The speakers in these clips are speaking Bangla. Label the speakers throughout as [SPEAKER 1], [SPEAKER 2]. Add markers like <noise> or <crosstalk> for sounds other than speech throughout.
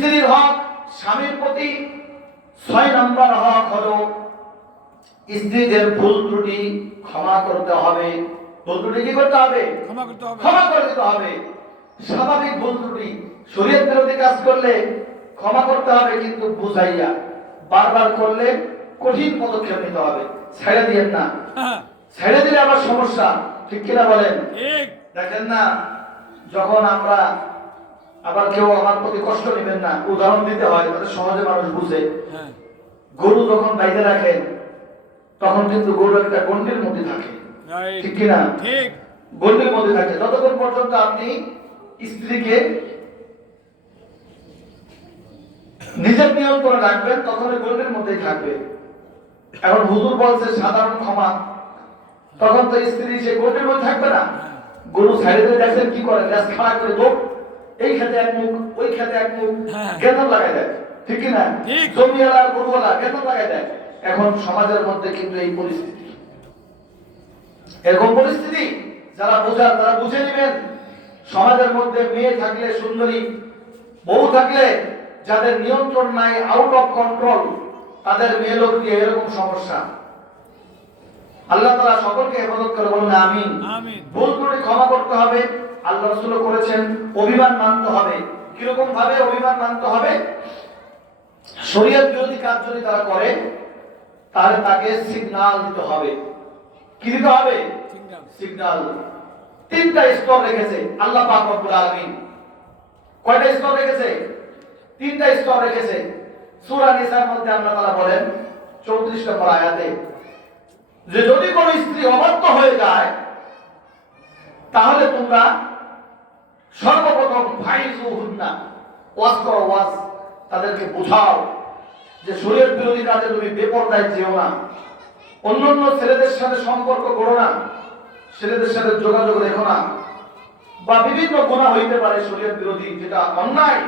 [SPEAKER 1] স্ত্রীর হক স্বামীর প্রতি ছয় নম্বর হক হলো স্ত্রীদের ভুল ত্রুটি ক্ষমা করতে হবে। ভুল ত্রুটি কি করতে হবে?
[SPEAKER 2] ক্ষমা করতে হবে।
[SPEAKER 1] ক্ষমা করে দিতে হবে। স্বাভাবিক ভুল ত্রুটি শরীয়ত বিরোধী কাজ করলে ক্ষমা করতে হবে কিন্তু বুঝাইয়া বারবার করলে কঠিন পদক্ষেপ নিতে হবে। ছেড়ে দিয়েন না।
[SPEAKER 2] হ্যাঁ,
[SPEAKER 1] ছেড়ে দিলে আবার সমস্যা ঠিক কিনা বলেন? দেখেন না যখন আমরা আবার কেউ আমার প্রতি কষ্ট নেবেন না উদাহরণ দিতে হয় তাহলে সহজে মানুষ বুঝে।
[SPEAKER 2] হ্যাঁ।
[SPEAKER 1] গরু যখন বাইরে রাখেন তখন কিন্তু গরু একটা গন্ডির মধ্যে থাকে। ঠিক কিনা? গন্ডির মধ্যে থাকে। যতক্ষণ পর্যন্ত আপনি স্ত্রীকে নিজের নিয়ন্ত্রণে রাখবেন তখন ওই গন্ডির মধ্যেই থাকবে। এখন হুজুর বলছে সাধারণ ক্ষমা। তখন তো স্ত্রী সে গন্ডির মধ্যে থাকবে না। গরু সাইডে দেখছেন কি করে? গ্যাস খাড়া করে দৌড়। এই খেতে এক মুখ ওই খেতে এক মুখ
[SPEAKER 2] হ্যাঁ।
[SPEAKER 1] লাগাই দেয়। ঠিক কি না?
[SPEAKER 2] ঠিক।
[SPEAKER 1] জমিওয়ালা গরুওয়ালা লাগাই দেয়। এখন সমাজের মধ্যে কিন্তু এই পরিস্থিতি। এরকম পরিস্থিতি যারা বোঝার তারা বুঝে নেবেন। সমাজের মধ্যে মেয়ে থাকলে সুন্দরী বউ থাকলে যাদের নিয়ন্ত্রণ নাই আউট অফ কন্ট্রোল তাদের মেয়ে লোক দিয়ে এরকম সমস্যা। আল্লাহ তালা সকলকে হেফাজত করে বলুন আমিন। ভুল ত্রুটি ক্ষমা করতে হবে। আল্লাহ রসুল করেছেন অভিমান মানতে হবে। কীরকম ভাবে অভিমান মানতে হবে? শরীয়ত বিরোধী কাজ যদি তারা করে তাহলে তাকে সিগনাল দিতে হবে। কি দিতে হবে? সিগনাল তিনটা স্তর রেখেছে আল্লাহ পাক রব্বুল আলামিন। কয়টা স্তর রেখেছে? তিনটা স্তর রেখেছে। সূরা নিসার মধ্যে আল্লাহ তাআলা বলেন 34 নম্বর আয়াতে যে যদি কোনো স্ত্রী অবাধ্য হয়ে যায় তাহলে তোমরা সর্বপ্রথম ফাইজুহুন্না ওয়াজ করো ওয়াজ তাদেরকে বোঝাও যে শরীয়ত বিরোধী কাজে তুমি বেপরদায় যেও না। অন্য অন্য ছেলেদের সাথে সম্পর্ক করো না ছেলেদের সাথে যোগাযোগ রেখো না। বা বিভিন্ন গুণা হইতে পারে শরীয়ত বিরোধী যেটা অন্যায়।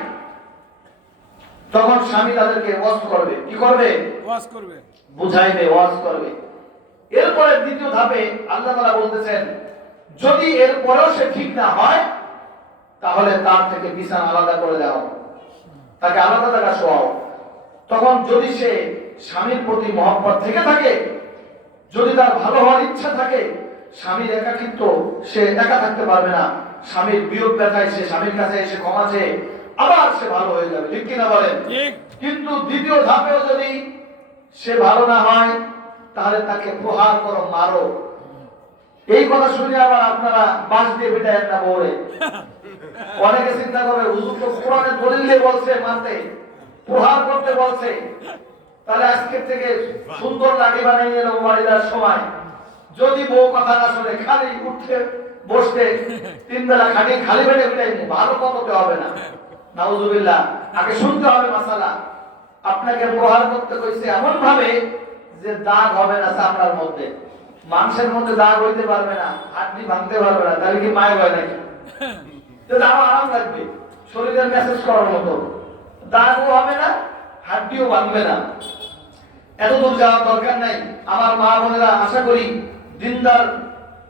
[SPEAKER 1] তখন স্বামী তাদেরকে ওয়াজ করবে। কি করবে?
[SPEAKER 2] ওয়াজ করবে।
[SPEAKER 1] বুঝাইবে ওয়াজ করবে। এরপরে দ্বিতীয় ধাপে আল্লাহ তাআলা বলতেছেন যদি এরপরেও সে ঠিক না হয় তাহলে তার থেকে বিছানা আলাদা করে দাও তাকে আলাদা জায়গা শোয়াও। তখন যদি সে স্বামীর প্রতি মহব্বত থেকে থাকে যদি তার ভালো হওয়ার ইচ্ছা থাকে স্বামীর একাকিত্ব সে একা থাকতে পারবে না। স্বামীর বিয়োগ ব্যথায় সে স্বামীর কাছে এসে ক্ষমা চেয়ে আবার সে ভালো হয়ে যাবে। ঠিক কিনা বলেন? কিন্তু দ্বিতীয় ধাপেও যদি সে ভালো না হয় তাহলে তাকে প্রহার করো মারো। এই কথা শুনে আবার আপনারা বাস দিয়ে বেটায় একটা বলে <laughs> অনেকে চিন্তা করবে, হুজুর তো কোরআনে দলিল দিয়ে বলছে মারতে প্রহার করতে বলছে। তাহলে আজকে থেকে সুন্দর লাঠি বানিয়ে নিয়ে নেব বাড়ি সময়, যদি বউ কথা না শুনে খালি উঠতে বসতে তিন বেলা খালি খালি বেড়ে বেটাই ভালো কথাতে হবে না। নাউজুবিল্লাহ, আগে শুনতে হবে মাসালা। আপনাকে প্রহার করতে কইছে এমন ভাবে যে দাগ হবে না চামড়ার মধ্যে। মাংসের মধ্যে দাগ হইতে পারবে না, হাড্ডি ভাঙতে পারবে না, তাহলে কি মায়ের হয় নাকি? আমার আরাম লাগবে শরীরের মেসেজ করার মতো। দাগও হবে না হাড্ডিও ভাঙবে না। এত দূর যাওয়ার দরকার নাই। আমার মা বোনেরা আশা করি দিনদার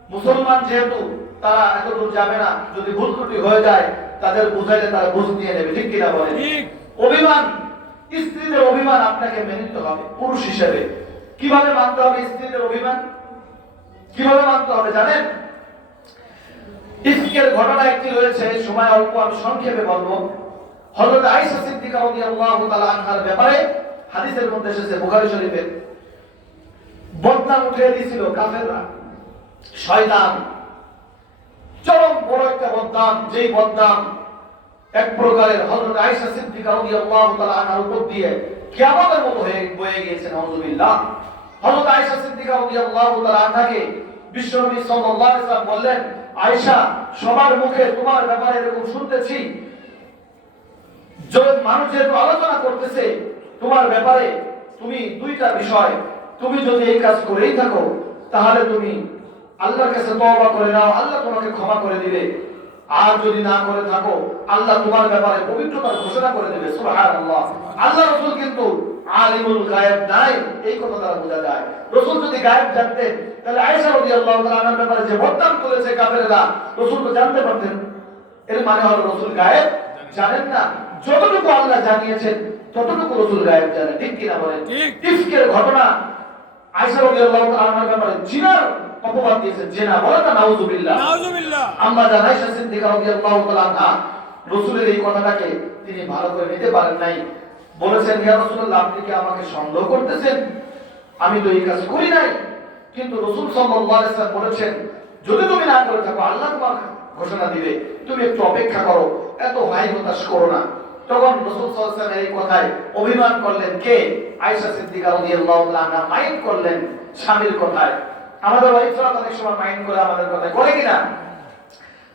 [SPEAKER 1] মুসলমান যেহেতু তারা এত দূর যাবে না। যদি ভুল ত্রুটি হয়ে যায় তাদের বুঝাইলে তারা বুঝ নিয়ে নেবে। ঠিক কিনা বলে অভিমান স্ত্রীদের অভিমান আপনাকে মেনে নিতে হবে পুরুষ হিসেবে। কীভাবে মানতে হবে স্ত্রীদের অভিমান? কীভাবে মানতে হবে জানেন? ইফকের ঘটনা একটি রয়েছে, সময় অল্প আমি সংক্ষেপে বলব। হযরত আয়েশা সিদ্দিকা রাদিয়াল্লাহু তাআলা আনহার ব্যাপারে হাদিসের মধ্যে এসেছে, বুখারী শরীফে বদনাম উঠিয়ে দিয়েছিল কাফেররা। শয়তান, চরম বড় একটা বদনাম, যেই বদনাম এক প্রকারের হযরত আয়েশা সিদ্দিকা রাদিয়াল্লাহু তাআলা আনহার উপর দিয়ে কিয়ামতের মতো হয়ে বয়ে গিয়েছে, নাউজুবিল্লাহ। হযরত আয়েশা সিদ্দিকা রাদিয়াল্লাহু তাআলা আনহাকে বিশ্বনবী সাল্লাল্লাহু আলাইহি ওয়াসাল্লাম বললেন আয়েশা, সবার মুখে তোমার ব্যাপারে এরকম শুনতেছি। মানুষ যেহেতু আলোচনা করতেছে, তোমার ব্যাপারে তুমি দুইটা বিষয়। তুমি যদি এই কাজ করেই থাকো, তাহলে তুমি আল্লাহর কাছে তওবা করে নাও, আল্লাহ তোমাকে ক্ষমা করে দিবে। আর যদি না করে থাকো আল্লাহ তোমার ব্যাপারে পবিত্রতার ঘোষণা করে দেবে সুবহানাল্লাহ। আল্লাহ রাসূল কিন্তু আলিমুল গায়েব নাই এই কথা দ্বারা বোঝা যায়। রাসূল যদি গায়েব জানতেন তাহলে আয়েশা রাদিয়াল্লাহু তাআলা আনহার ব্যাপারে যে বদনাম করেছে কাফেররা রাসূল তো জানতে পারতেন। এর মানে হলো রাসূল গায়েব জানেন না। যতটুকু আল্লাহ জানিয়েছেন ততটুকু রসুল গায়েব জানে। ঠিক কিনা বলেন?
[SPEAKER 2] ঠিক।
[SPEAKER 1] ঘটনা আয়সা রাদিয়াল্লাহু তাআলা আনহার ব্যাপারে জিনার অপবাদ দিয়েছেন জিনা বলে না নাউজুবিল্লাহ।
[SPEAKER 2] নাউজুবিল্লাহ।
[SPEAKER 1] আম্মা জান আয়েশা সিদ্দিকা রাদিয়াল্লাহু তাআলা আনহা রাসূলের এই কথাটাকে তিনি ভালো করে নিতে পারেন নাই। বলেছেন ইয়া রাসূলুল্লাহ আপনি কি আমাকে সন্দেহ করতেছেন? আমি তো এই কাজ করি নাই। কিন্তু রাসূল সাল্লাল্লাহু আলাইহি ওয়াসাল্লাম বলেছেন যদি তুমি না করে থাকো আল্লাহ তোমার ঘোষণা দিবে। তুমি একটু অপেক্ষা করো এত হাই হতাশ করো না। তখন রাসূল সাল্লাল্লাহু এই কথায় অভিমান করলেন কে? আয়েশা সিদ্দিকা রাদিয়াল্লাহু তাআলা মাইন্ড করলেন স্বামীর কথায়। আমাদের ওয়াইফরা অনেক সময় মাইন্ড করে আমাদের কথায় করে কিনা?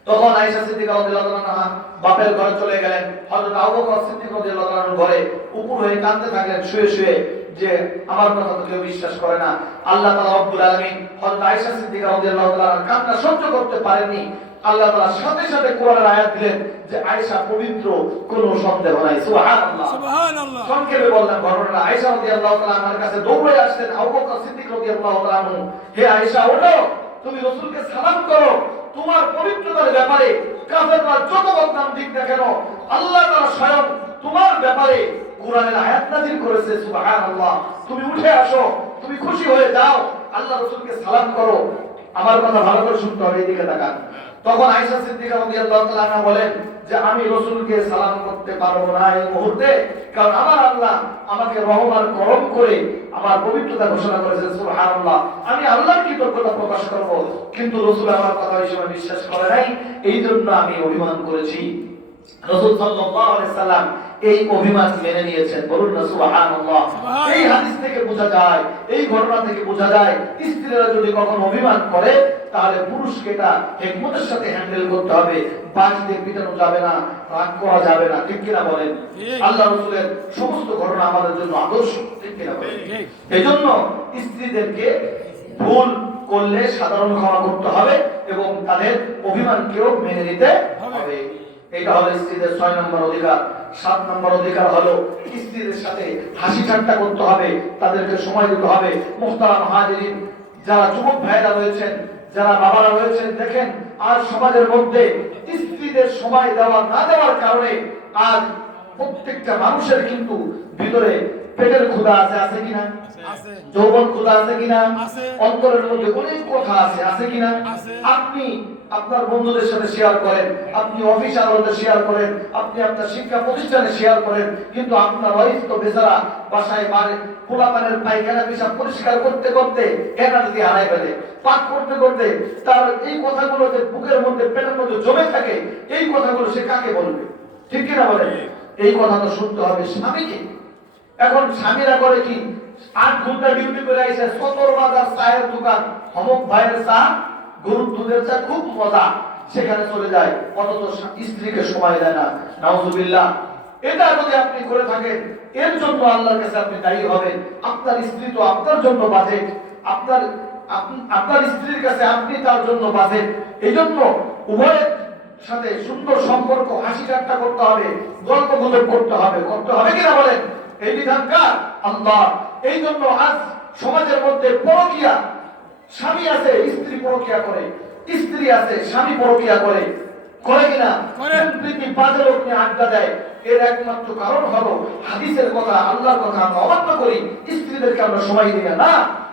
[SPEAKER 1] তখন আয়েশা সিদ্দিকা রাদিয়াল্লাহু আনহা বাপের ঘরে চলে গেলেন। হযরত আবু বকর সিদ্দিক রাদিয়াল্লাহু আনহুর ঘরে উপর হয়ে কাঁদতে থাকলেন শুয়ে শুয়ে। যে আমার কথা তো কেউ বিশ্বাস করে না। আল্লাহ তাআলা রব্বুল আলামিন হযরত আয়েশা সিদ্দিকা রাদিয়াল্লাহু তাআলার কান্না সহ্য করতে পারেননি। আল্লাহ তাআলা সাথে সাথে কোরআনের আয়াত দিলেন যে আয়েশা পবিত্র কোনো সন্দেহ নাই। সুবহানাল্লাহ।
[SPEAKER 2] সুবহানাল্লাহ।
[SPEAKER 1] সংক্ষেপে বললাম ঘটনাটা আয়েশা রাদিয়াল্লাহু তাআলা আমার কাছে দৌড়ে আসলেন আবু বকর সিদ্দিক রাদিয়াল্লাহু তাআলা হে আয়েশা ওঠো। তুমি রাসূলকে সালাম করো। তোমার পবিত্রতার ব্যাপারে কাফেররা যত বদনাম দিক না কেন আল্লাহ তাআলা স্বয়ং তোমার ব্যাপারে কোরআনের আয়াত নাযিল করেছে, সুবহানাল্লাহ। তুমি উঠে আসো, তুমি খুশি হয়ে যাও, আল্লাহ রাসূলকে সালাম করো। আমার কথা ভালো করে শুনতে হবে, এদিকে তাকান। তখন আয়েশা সিদ্দিকা রাদিয়াল্লাহু তাআলা বলেন যে, আমি রাসূলকে সালাম করতে পারব না এই মুহূর্তে, কারণ আমার আল্লাহ আমাকে রহমান করম করে আমার পবিত্রতা ঘোষণা করেছেন, সুবহানাল্লাহ। আমি আল্লাহর কৃতজ্ঞতা প্রকাশ করব, কিন্তু রাসূল আমার কথা এই সময় বিশ্বাস করে নাই। এই জন্য আমি অভিমান করেছি। রাসূল সাল্লাল্লাহু আলাইহি সাল্লাম এই অভিমান মেনে নিয়েছেন। বলুন না সুবহানাল্লাহ। এই হাদিস থেকে বোঝা যায় এই ঘটনা থেকে বোঝা যায় স্ত্রীরা যদি কখনো অভিমান করে তাহলে পুরুষকে এটা হেকমতের সাথে হ্যান্ডেল করতে হবে। বাজিতে পিটানো যাবে না রাগ করা যাবে না ঠিক কিনা বলেন? আল্লাহ রসুলের সমস্ত ঘটনা আমাদের জন্য আদর্শ ঠিক কিনা বলেন। এজন্য স্ত্রীদেরকে ভুল করলে সাধারণ ক্ষমা করতে হবে এবং তাদের অভিমানকেও মেনে নিতে হবে। এটা হলো স্ত্রীদের ছয় নম্বর অধিকার। সাত নম্বর অধিকার হলো স্ত্রীদের সাথে হাসি ঠাট্টা করতে হবে তাদেরকে সময় দিতে হবে। মোহতারাম হাজিরিন যারা যুবক ভাইরা রয়েছেন যারা বাবারা রয়েছেন দেখেন আজ সমাজের মধ্যে স্ত্রীদের সময় দেওয়া না দেওয়ার কারণে আজ প্রত্যেকটা মানুষের কিন্তু ভিতরে পেটের ক্ষুধা আছে আছে কিনা?
[SPEAKER 2] আছে।
[SPEAKER 1] যৌবন ক্ষুধা আছে কিনা। অন্তরের মধ্যে অনেক কথা আছে আছে কিনা? আপনি আপনার বন্ধুদের সাথে শেয়ার করেন আপনি অফিস আদালতে শেয়ার করেন আপনি আপনার শিক্ষা প্রতিষ্ঠানে শেয়ার করেন কিন্তু আপনার ওয়াইফ তো বেচারা বাসায় মানে পোলাপানের পায়খানা পেশাব পরিষ্কার করতে করতে এনার্জি হারাই ফেলে পাক করতে করতে তার এই কথাগুলো যে বুকের মধ্যে পেটের মধ্যে জমে থাকে এই কথাগুলো সে কাকে বলবে? ঠিক কিনা বলে এই কথা তো শুনতে হবে স্বামীকে। এখন স্বামীরা করে কি? আট ঘণ্টা ডিউটি করে আইসে সতর বাজার চায়ের দোকান অমুক ভাইয়ের চা গরুর দুধের চা খুব মজা। সেখানে চলে যায়। অথচ স্ত্রীকে সময় দেয় না। নাউজুবিল্লাহ। এটা যদি আপনি করে থাকেন, এর জন্য আল্লাহর কাছে আপনি দায়ী হবেন। আপনার স্ত্রী তো আপনার জন্য বাজে। আপনার আপনার স্ত্রীর কাছে আপনি তার জন্য বাজে। এই জন্য উভয়ের সাথে সুন্দর সম্পর্ক, হাসি ঠাট্টা করতে হবে, গল্প গুজব করতে হবে। করতে হবে কিনা বলেন? এই বিধান কার? আল্লাহ। এই জন্য আজ সমাজের মধ্যে পরকিয়া স্বামী আছে স্ত্রী পরকিয়া করে। স্ত্রী আছে স্বামী পরকিয়া করে। করে কিনা?
[SPEAKER 2] করে।
[SPEAKER 1] প্রীতি বাজে লোক নিয়ে আড্ডা দেয়। এর একমাত্র কারণ হলো হাদিসের কথা আল্লাহর কথা আমরা অবাধ্য করি। স্ত্রীদেরকে আমরা সময় দিই না। না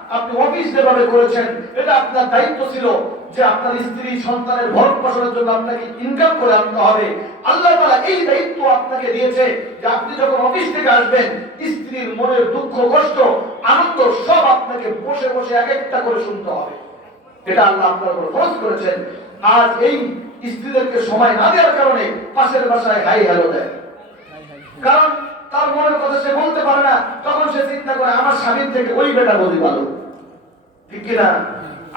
[SPEAKER 1] আপনি অফিস যেভাবে করেছেন এটা আপনার দায়িত্ব ছিল। যে আপনার স্ত্রী সন্তানের ভরণ পোষণের জন্য আপনাকে ইনকাম করে আনতে হবে, আল্লাহ তাআলা এই দায়িত্ব আপনাকে দিয়েছে যে আপনি যখন অফিস থেকে আসবেন, স্ত্রীর মনের দুঃখ, কষ্ট, আনন্দ সব আপনাকে বসে বসে এক একটা করে শুনতে হবে। এটা আল্লাহ আপনার উপর খরচ করেছেন। আজ এই স্ত্রীদেরকে সময় না দেওয়ার কারণে পাশের বাসায় হাই হ্যালো দেয়। কারণ তার মনের কথা সে বলতে পারে না, তখন সে চিন্তা করে, আমার স্বামীর থেকে ওই বেটা বলি ভালো। ঠিক কিনা?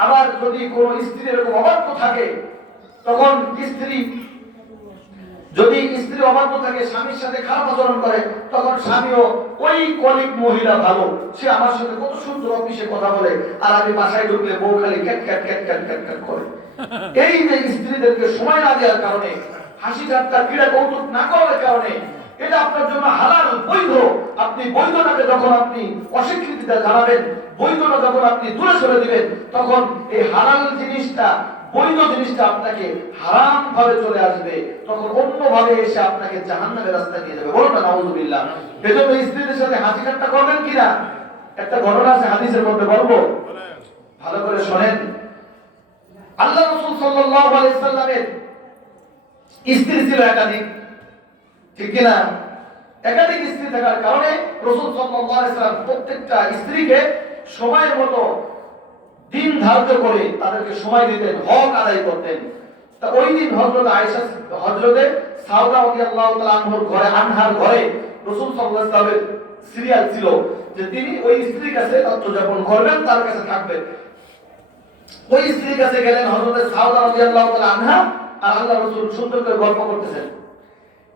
[SPEAKER 1] আবার যদি কোনো স্ত্রী এরকম অবাধ্য থাকে, তখন স্ত্রী? যদি স্ত্রী অবাধ্য থাকে, স্বামীর সাথে খারাপ আচরণ করে, তখন স্বামীও ওই কলিক মহিলা ভালো। সে আমার সাথে কত সুন্দর অফিসে কথা বলে, আর আমি বাসায় ঢুকলে বউ খালি cat cat cat cat cat cat করে। এই যে স্ত্রীদেরকে সময় না দেওয়ার কারণে, হাসি ঠাট্টা, ক্রীড়া কৌতুক না করার কারণে এটা আপনার জন্য হালাল বৈধ। আপনি বৈধটাকে যখন আপনি অস্বীকৃতিটা জানাবেন, বৈধটা যখন আপনি দূরে সরে দিবেন, তখন এই হালাল জিনিসটা, বৈধ জিনিসটা আপনাকে হারাম ভাবে চলে আসবে। তখন অন্য ভাবে এসে আপনাকে জাহান্নামের রাস্তা নিয়ে যাবে। বলো না, নাউজুবিল্লাহ। এজন্য স্ত্রীদের সাথে হাসি ঠাট্টা করবেন কিনা? একটা ঘটনা আছে হাদিসের মধ্যে বলব। ভালো করে শোনেন। আল্লাহ রাসূল সাল্লাল্লাহু আলাইহি স্ত্রী ছিল একাধিক। ঠিক কিনা? একাধিক স্ত্রী থাকার কারণে রসুল সাল্লাম প্রত্যেকটা স্ত্রীকে সময়ের মতো দিন ধার্য করে তাদেরকে সময় দিতেন, হক আদায় করতেন। তা ওই দিন হযরত আয়েশা হযরতে সাউদা রাদিয়াল্লাহু তাআলা আনহার ঘরে আনহার ঘরে রাসূল সাল্লাল্লাহু সিরিয়াল ছিল যে তিনি ওই স্ত্রীর কাছে রাত্র যাপন করবেন, তার কাছে থাকবেন ওই স্ত্রীর কাছে গেলেন হযরত সাউদা রাদিয়াল্লাহু তাআলা আনহা আর আল্লাহ রাসূল সুন্দর করে গল্প করতেছেন।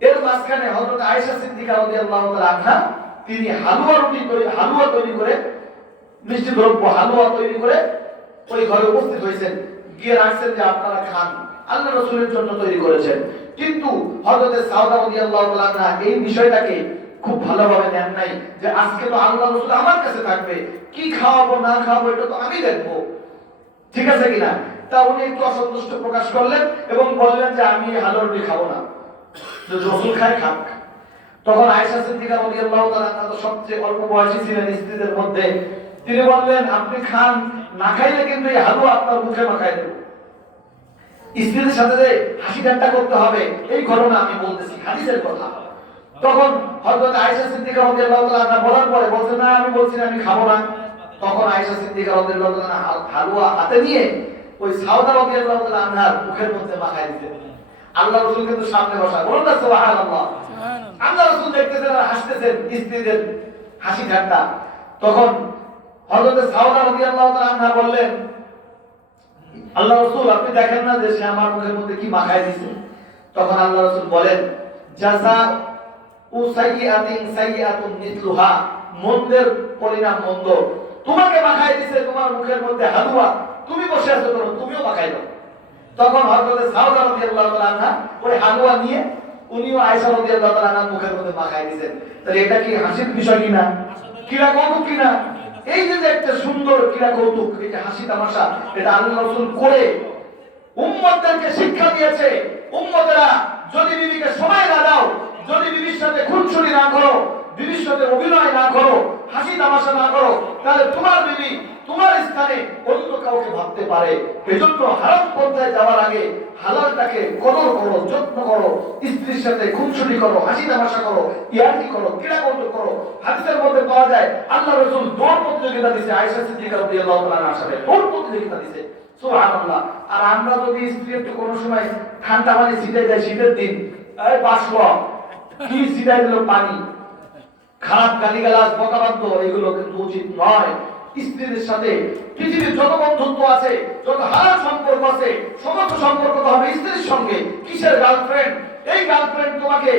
[SPEAKER 1] এর মাঝখানে হযরত আয়েশা সিদ্দিকা রাদিয়াল্লাহু তাআলা আনহা, তিনি হালুয়া রুটি তৈরি হালুয়া তৈরি করে মিষ্টি দ্রব্য হালুয়া তৈরি করে ওই ঘরে উপস্থিত হয়েছেন। গিয়ে রাখছেন যে আপনারা খান, আল্লাহ রাসূলের জন্য তৈরি করেছেন। কিন্তু হযরত সাউদা রাদিয়াল্লাহু তাআলা আনহা এই বিষয়টাকে খুব ভালোভাবে নেন নাই যে আজকে তো আল্লাহ রাসূল আমার কাছে থাকবে। কি খাওয়াবো, না খাওয়াবো, এটা তো আমি দেখব। ঠিক আছে কিনা? তা উনি একটু অসন্তুষ্ট প্রকাশ করলেন এবং বললেন যে আমি হালুয়া রুটি খাব না। রসুল খায় খাক। তখন আয়েশা সিদ্দিকা রাদিয়াল্লাহু সবচেয়ে অল্প বয়সী ছিলেন স্ত্রীদের মধ্যে। তিনি বললেন, আপনি খান, না খাইলে কিন্তু এই হালুয়া আপনার মুখে মাখাই দেব। স্ত্রীদের সাথে যে হাসি ঠাট্টা করতে হবে, এই ঘটনা আমি বলতেছি, হাদিসের কথা। তখন হযরত আয়েশা সিদ্দিকা রাদিয়াল্লাহু তাআলা বলার পরে বলছেন না, আমি বলছি আমি খাব না। তখন আয়েশা সিদ্দিকা রাদিয়াল্লাহু তাআলা হালুয়া হাতে নিয়ে ওই সাউদা রাদিয়াল্লাহু তাআলা আনহার মুখের মধ্যে মাখাই দিতেন। আল্লাহ রাসূল কিন্তু সামনে বসা। বলুন না সুবহানাল্লাহ। আল্লাহ রসুল দেখতেছেন আর হাসতেছেন স্ত্রীদের হাসি ঠাট্টা। তখন হযরত সাউদা রাদিয়াল্লাহু তাআলা আনহা বললেন আল্লাহ রাসূল আপনি দেখেন না যে সে আমার মুখের মধ্যে কি মাখাই দিয়েছে তখন আল্লাহ রাসূল বলেন জাযা উ সাইয়্যাতিন সাইয়্যাতুন মিথলুহা মন্দের পরিণাম মন্দ। তোমাকে মাখাই দিয়েছে তোমার মুখের মধ্যে হালুয়া। তুমি বসে আছো করো তুমিও মাখাই দাও। তখন হযরত সাউদা রাদিয়াল্লাহু তাআলা ওই হালুয়া নিয়ে উনিও আয়েশা রাদিয়াল্লাহু তাআলা মুখের মধ্যে মাখাই দিয়েছেন। তাহলে এটা কি হাসির বিষয় কিনা? কিরা কৌতুক কিনা? এই যে একটা সুন্দর ক্রীড়া কৌতুক যে হাসি তামাশা, এটা আল্লাহ রাসূল করে উম্মতদেরকে শিক্ষা দিয়েছে। উম্মতেরা, যদি বিবিকে সময় না দাও, যদি বিবির সাথে খুনসুনি না করো, বিবির সাথে অভিনয় না করো, হাসি তামাশা না করো, তাহলে তোমার বিবি তোমার স্থানে অন্য কাউকে ভাবতে পারে। এজন্য হারাম পর্যায়ে যাওয়ার আগে হালালটাকে কদর করো, যত্ন করো, স্ত্রীর সাথে খুনসুনি করো, হাসি তামাশা করো, ইয়ার্কি করো ক্রীড়া কৌতুক করো। হাদিসের মধ্যে পাওয়া যায়, আল্লাহ রাসূল দৌড় প্রতিযোগিতা দিয়েছে আয়েশা সিদ্দিকা রাদিয়াল্লাহু তাআলা সাথে। দৌড় প্রতিযোগিতা দিয়েছে সুবহানাল্লাহ। আর আমরা যদি স্ত্রী একটু কোনো সময় ঠান্ডা পানি ছিটে যায় শীতের দিন, এই বাষ্প কি ছিটাই দিল পানি? খারাপ গালিগালাজ, বকাবাদ্য, এগুলো কিন্তু উচিত নয়। স্ত্রীদের সাথে পৃথিবীর যত বন্ধুত্ব আছে যত হারাম সম্পর্ক আছে সমস্ত সম্পর্ক তো হবে স্ত্রীর সঙ্গে। কিসের গার্লফ্রেন্ড এই গার্লফ্রেন্ড তোমাকে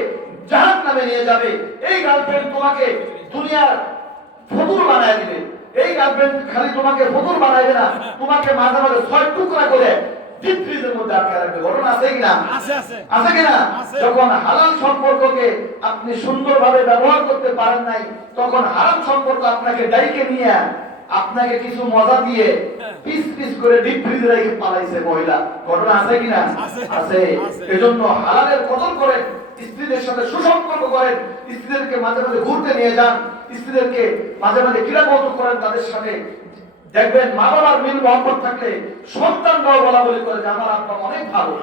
[SPEAKER 1] জাহান নামে নিয়ে যাবে। এই গার্লফ্রেন্ড তোমাকে দুনিয়ার ফতুর বানায় দিবে। এই গার্লফ্রেন্ড খালি তোমাকে ফতুর বানাইবে না তোমাকে মাঝে মাঝে ছয় টুকরা করে মধ্যে আটকে রাখবে। ঘটনা আছে কিনা?
[SPEAKER 2] আছে আছে।
[SPEAKER 1] আছে কিনা? যখন হালাল সম্পর্ককে আপনি সুন্দরভাবে ব্যবহার করতে পারেন নাই তখন হারাম সম্পর্ক আপনাকে ডাইকে নিয়ে আপনাকে কিছু মজা দিয়ে পিস পিস করে ডিপ ফ্রিজে রেখে পালাইছে মহিলা। ঘটনা আছে কিনা?
[SPEAKER 2] আছে।
[SPEAKER 1] এজন্য হালালের কদর করেন স্ত্রীদের সাথে সুসম্পর্ক করেন স্ত্রীদেরকে মাঝে মাঝে ঘুরতে নিয়ে যান। স্ত্রীদেরকে মাঝে মাঝে ক্রীড়া কৌতুক করেন তাদের সাথে। দেখবেন মা বাবার মিল মহব্বত থাকলে সন্তানরাও বলা বলি করে যে আমার আব্বা অনেক ভালো।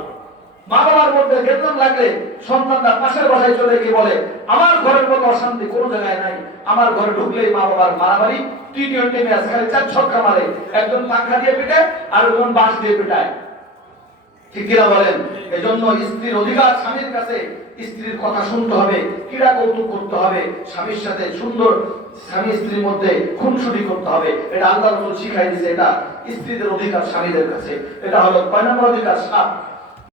[SPEAKER 1] মা বাবার মধ্যে লাগলে সন্তানরা পাশের বাসায় চলে গিয়ে বলে, আমার ঘরের মতো অশান্তি কোনো জায়গায় নাই। আমার ঘরে ঢুকলেই মা বাবার মারামারি টি টোয়েন্টি ম্যাচ খালি চার ছক্কা মারে। একজন পাখা দিয়ে আর একজন দিয়ে স্ত্রীর অধিকার স্বামীর কাছে স্ত্রীর কথা শুনতে হবে, ক্রীড়া কৌতুক করতে হবে, স্বামীর সাথে সুন্দর স্বামী স্ত্রীর মধ্যে খুনসুটি করতে হবে। এটা আল্লাহ শিখাই দিয়েছে, এটা স্ত্রীদের অধিকার স্বামীদের কাছে। এটা হলো কয় নম্বর অধিকার? সাত।